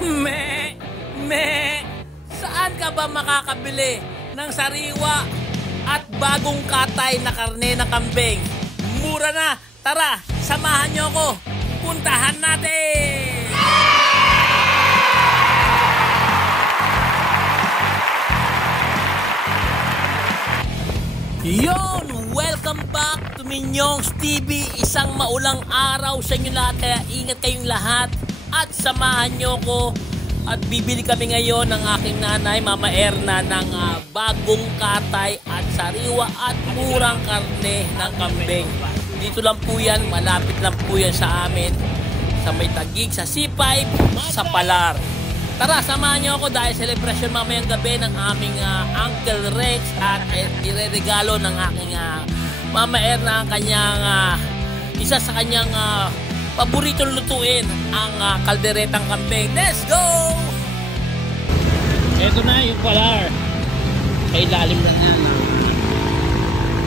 Me, saan ka ba makakabili ng sariwa at bagong katay na karne ng kambing? Mura na! Tara, samahan niyo ako! Puntahan natin! Yon! Welcome back to Minyong's TV. Isang maulang araw sa inyo lahat, kaya ingat kayong lahat at samahan niyo ko. At bibili kami ngayon ng aking nanay, Mama Erna, ng bagong katay at sariwa at murang karne ng kambing. Dito lang po yan, malapit lang po yan sa amin, sa may Taguig, sa C5, sa Palar. Tara, samahan niyo ako dahil celebration mamayang gabi ng aming Uncle Rex at ireregalo ng aking Mama Erna ang kanyang isa sa kanyang paboritong lutuin, ang kalderetang kambing. Let's go! Ito na yung Palar. Ay lalim na yan.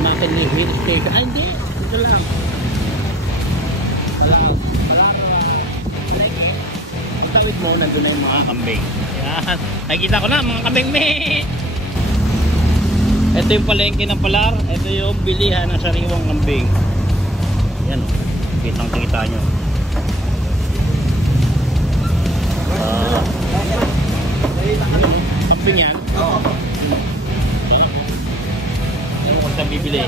Natin live station. Ay hindi, ito lang. Tawid mo, nandun na yung mga kambing. Yan. Nakikita ko na mga kambing. Ito yung palengke ng Palar. Ito yung bilihan ng sariwang kambing. Yan o. Kitang-kita nyo. Kambing yan? Oo. Yan kung saan bibili.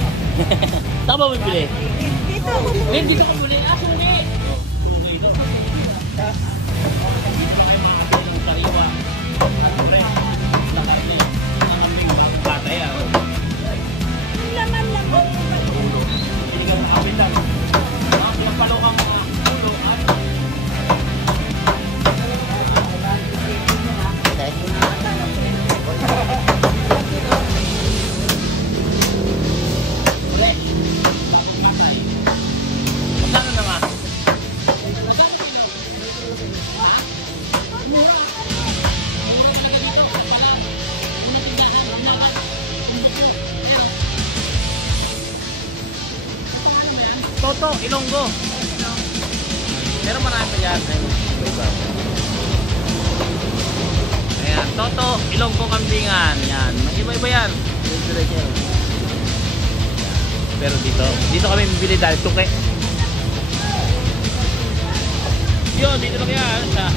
Saan ba bibili? Dito. Dito ka bili. Suli. Suli doon. Dito kayo makakabili ng sariwa. Laman lang. Hindi ka makakabili lang. Yung palukang ulo at magkano naman? Toto, Ilonggo. Pero marami pa yan. Ayan, Toto, Ilonggo kambingan. Yan, iba-iba yan. Pero dito kami bibili dahil tuke. Yun, dito lang yan sa